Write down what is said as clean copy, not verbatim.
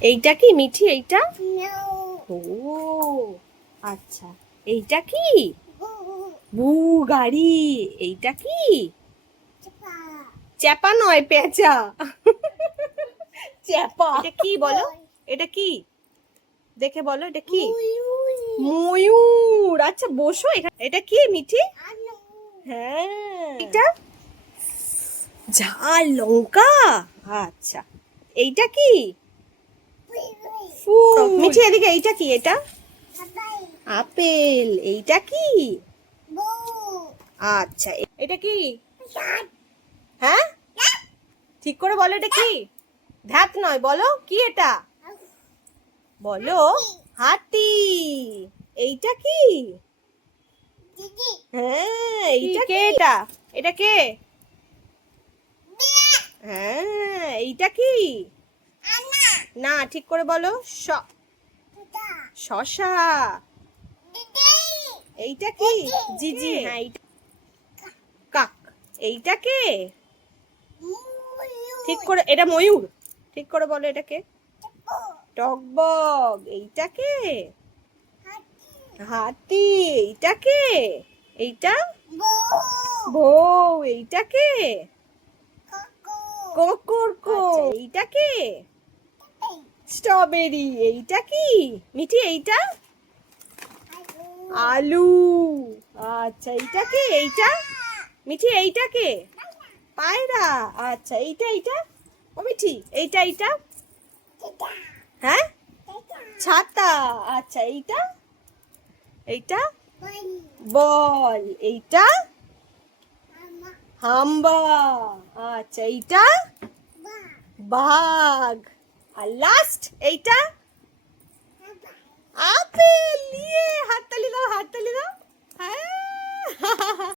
এইটা কি মিঠি? এইটা? No. ও আচ্ছা, এইটা কি? Boo. বু গাড়ি। এইটা কি? Chapa. চ্যাপা নয়, পেঁচা। চ্যাপা। এটা কি বলো? Boy. এটা কি? দেখে বলো এটা কি? Ui. ময়ূর। আচ্ছা বসো এখানে। এটা কি মিঠি? Ano. হ্যাঁ। এটা ঝাল লঙ্কা। আচ্ছা, এইটা কি? Baby. ফুল। মিঠি এদিকে, এইটা কি? এটা Bye. আপেল। এইটা কি? Boo. আচ্ছা, এটা কি? Shut. হ্যাঁ, ঠিক করে বলো এটা কি? ধ্যাত নয়, বলো কি এটা? বলো। হাতি। এইটা কি? Didi. হ্যাঁ, এইটা কে? এটা এটা কে? হ্যাঁ, এইটা কি? Anna. না, ঠিক করে বলো। Tata. শশা। Didi. এইটা কি? Didi. জিজি। হ্যাঁ, এইটা কাক। এইটা কে? ঠিক করে, এটা ময়ূর। ঠিক করে বলো এটাকে। টকবক। এইটা কে? হাতি। এইটা কে? এইটা বউ। এইটা কে? ককরকো। এইটা কে? স্ট্রবেরি। এইটা কি মিঠি? এইটা আলু। আচ্ছা, এইটা কে? এইটা মিঠি, এইটা কে? পায়রা। আচ্ছা, এইটা এইটা ও মিঠি, এইটা এইটা হ্যাঁ, ছাতা। আচ্ছা, এইটা এইটা বল। এইটা হাম্বা। আচ্ছা, এইটা বাঘ। আর লাস্ট এইটা